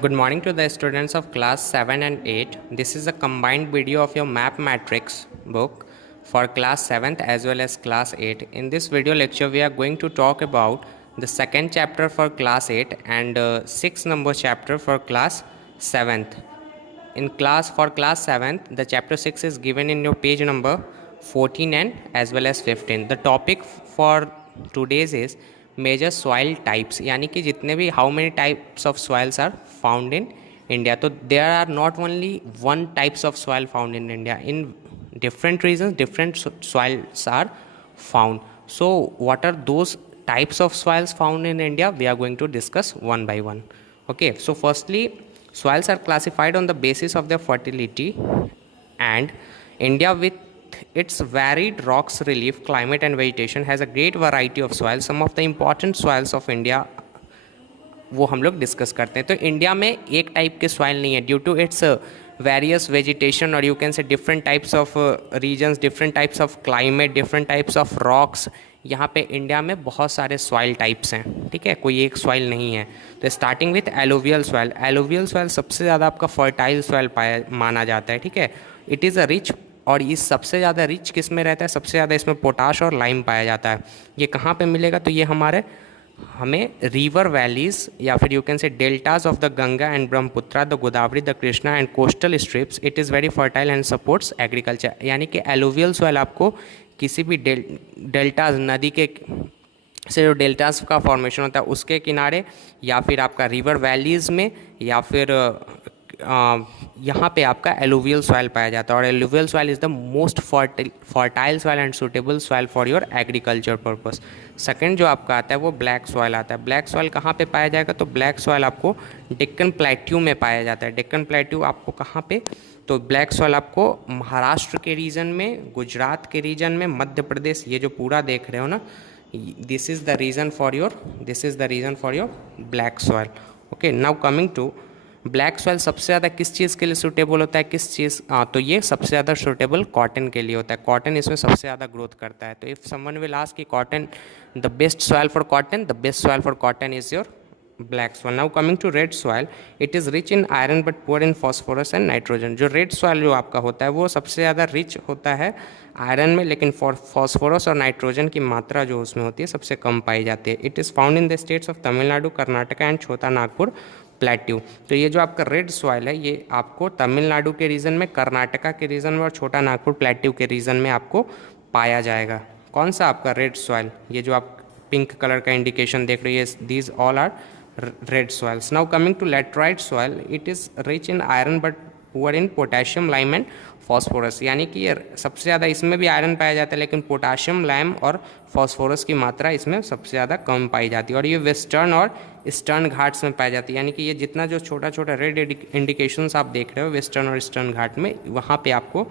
Good morning to the students of class 7 and 8. This is a combined video of your map matrix book for class 7th as well as class 8. In this video lecture we are going to talk about the second chapter for class 8 and 6 number chapter for class 7th. For class 7th the chapter 6 is given in your page number 14 and as well as 15. The topic for today's is major soil types, यानी कि जितने भी how many types of soils are found in India. तो there are not only one types of soil found in India. In different regions different soils are found. So what are those types of soils found in India? We are going to discuss one by one. Okay, so firstly, soils are classified on the basis of their fertility, and India with its varied rocks relief, climate and vegetation has a great variety of soils. Some of the important soils of India वो हम लोग discuss करते हैं. तो India में एक type के soil नहीं है due to its various vegetation और you can say different types of regions, different types of climate, different types of rocks. यहाँ पे इंडिया में बहुत सारे सॉइल टाइप्स हैं, ठीक है, कोई एक सॉइल नहीं है. तो starting with alluvial soil. Alluvial soil सबसे ज़्यादा आपका फर्टाइल सॉइल माना जाता है, ठीक है. इट इज़ अ रिच, और इस सबसे ज़्यादा रिच किस में रहता है, सबसे ज़्यादा इसमें पोटाश और लाइम पाया जाता है. ये कहाँ पे मिलेगा, तो ये हमें रिवर वैलीज़ या फिर यू कैन से deltas of the Ganga and Brahmaputra, the Godavari, the Krishna and coastal strips. It is very fertile and supports agriculture. यानी कि एलोवियल सॉइल आपको किसी भी डेल्टाज, नदी के से जो डेल्टास का फॉर्मेशन होता है उसके किनारे, या फिर आपका रिवर वैलीज़ में, या फिर यहाँ पे आपका एलुवियल सॉइल पाया जाता है. और alluvial soil is the most fertile soil and suitable soil for your agriculture purpose. Second जो आपका आता है वो ब्लैक सॉइल आता है. ब्लैक सॉइल कहाँ पे पाया जाएगा, तो ब्लैक सॉइल आपको डेक्कन प्लेट्यू में पाया जाता है. डेक्कन प्लेट्यू आपको कहाँ पे, तो ब्लैक सॉइल आपको महाराष्ट्र के रीजन में, गुजरात के रीजन में, मध्य प्रदेश, ये जो पूरा देख रहे हो ना, this is the reason for your black soil. Okay, now coming to black soil. सबसे ज़्यादा किस चीज़ के लिए सूटेबल होता है, तो ये सबसे ज़्यादा सूटेबल कॉटन के लिए होता है. कॉटन इसमें सबसे ज़्यादा ग्रोथ करता है. तो इफ़ समवन विल आस्क कि cotton the best soil for cotton, the best soil for cotton is your black soil. Now coming to red soil. It is rich in iron but poor in phosphorus and nitrogen. जो red soil जो आपका होता है वो सबसे ज़्यादा rich होता है आयरन में, लेकिन फॉस्फोरस और नाइट्रोजन की मात्रा जो उसमें होती है सबसे कम पाई जाती है. It is found in the states of Tamil Nadu, Karnataka and छोटा नागपुर प्लेट्यू. तो ये जो आपका रेड सॉइल है ये आपको तमिलनाडु के रीजन में, कर्नाटका के रीजन में और छोटा नागपुर प्लेट्यू के रीजन में आपको पाया जाएगा. कौन सा आपका रेड सॉइल, ये जो आप पिंक कलर का इंडिकेशन देख रहे हैं, these all are red soils. Now coming to laterite soil. It is rich in iron but poor in potassium, lime and phosphorus. यानी कि ये सबसे ज़्यादा इसमें भी आयरन पाया जाता है, लेकिन पोटाशियम, लाइम और फॉस्फोरस की मात्रा इसमें सबसे ज़्यादा कम पाई जाती है. और ये वेस्टर्न और ईस्टर्न घाट्स में पाई जाती है. यानी कि ये जितना जो छोटा छोटा रेड इंडिकेशंस आप देख रहे हो वेस्टर्न और ईस्टर्न घाट में, वहाँ पे आपको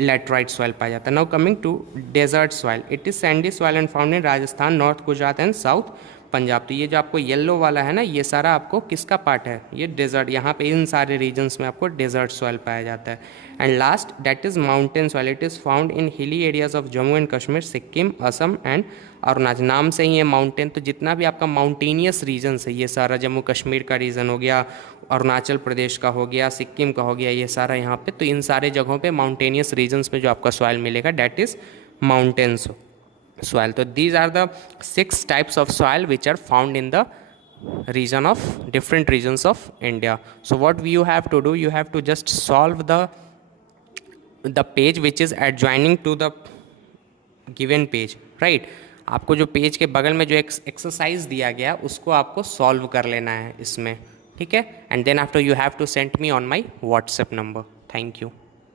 लैटराइट सॉइल पाया जाता है. Now coming to desert soil. It is sandy soil and found in Rajasthan, north Gujarat and south Punjab. तो ये जो आपको येलो वाला है ना, ये सारा आपको किसका पार्ट है, ये डेजर्ट. यहाँ पे इन सारे रीजन्स में आपको डेजर्ट सॉइल पाया जाता है. And last that is mountain soil. It is found in hilly areas of Jammu and Kashmir, Sikkim, Assam and Arunachal. नाम से ही है माउंटेन, तो जितना भी आपका माउंटेनियस रीजन्स है, ये सारा जम्मू कश्मीर का रीजन हो गया, अरुणाचल प्रदेश का हो गया, सिक्किम का हो गया, ये सारा यहाँ पे. तो इन सारे जगहों पे माउंटेनियस रीजन्स में जो आपका सॉइल मिलेगा that is mountain soil. So these are the 6 types of soil which are found in the different regions of India. So what you have to do, you have to just solve the page which is adjoining to the given page, right? आपको जो page के बगल में जो exercise दिया गया उसको आपको सॉल्व कर लेना है इसमें, ठीक है. And then after you have to send me on my WhatsApp number. Thank you.